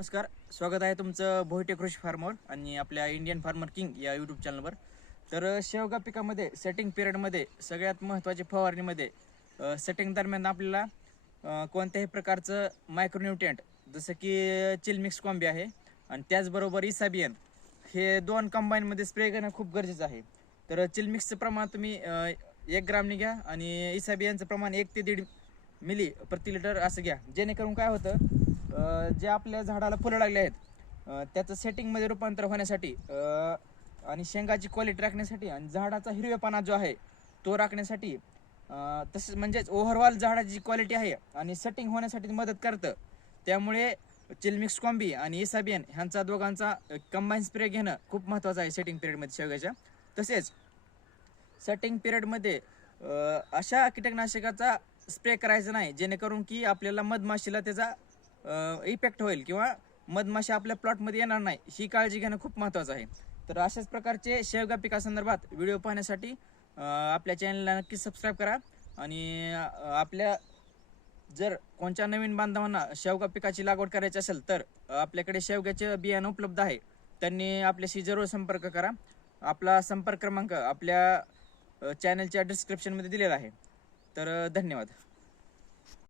नमस्कार. स्वागत आहे तुमचं भोईटे कृषी फार्मर आणि आपल्या इंडियन फार्मर किंग या यूट्यूब चॅनलवर तर शेवगा पिकामध्ये सेटिंग पिरियडमध्ये सगळ्यात महत्त्वाची फवारणीमध्ये सेटिंग दरम्यान आपल्याला कोणत्याही प्रकारचं मायक्रोन्युट्रियंट जसं की चिलमिक्स कॉम्बी आहे आणि त्याचबरोबर इसाबियन हे दोन कंबाईनमध्ये स्प्रे करणं खूप गरजेचं आहे. तर चिलमिक्सचं प्रमाण तुम्ही एक ग्रामने घ्या आणि इसाबियनचं प्रमाण एक ते दीड मिली प्रति लिटर असं घ्या. जेणेकरून काय होतं जे आपल्या झाडाला फुलं लागले आहेत त्याचं सेटिंगमध्ये रूपांतर होण्यासाठी आणि शेंगाची क्वालिटी राखण्यासाठी आणि झाडाचा हिरवेपणा जो आहे तो राखण्यासाठी तसेच म्हणजेच ओव्हरऑल झाडाची क्वालिटी आहे आणि सेटिंग होण्यासाठी मदत करतं. त्यामुळे चिलमिक्स कॉम्बी आणि इसाबियन ह्यांचा दोघांचा कंबाईन स्प्रे घेणं खूप महत्त्वाचं आहे सेटिंग पिरियडमध्ये शेवग्याच्या. तसेच सेटिंग पिरियडमध्ये अशा कीटकनाशकाचा स्प्रे करायचा नाही जेणेकरून की आपल्याला मधमाशीला त्याचा इफेक्ट होईल किंवा मधमाशा आपल्या प्लॉटमध्ये येणार नाही ही काळजी घेणं खूप महत्त्वाचं आहे. तर अशाच प्रकारचे शेवगा पिकासंदर्भात व्हिडिओ पाहण्यासाठी आपल्या चॅनलला नक्की सबस्क्राईब करा. आणि आपल्या जर कोणत्या नवीन बांधवांना शेवगा पिकाची लागवड करायची असेल तर आपल्याकडे शेवग्याचे बियाणं उपलब्ध आहे. त्यांनी आपल्याशी जरूर संपर्क करा. आपला संपर्क क्रमांक आपल्या चॅनलच्या डिस्क्रिप्शनमध्ये दिलेला आहे. तर धन्यवाद.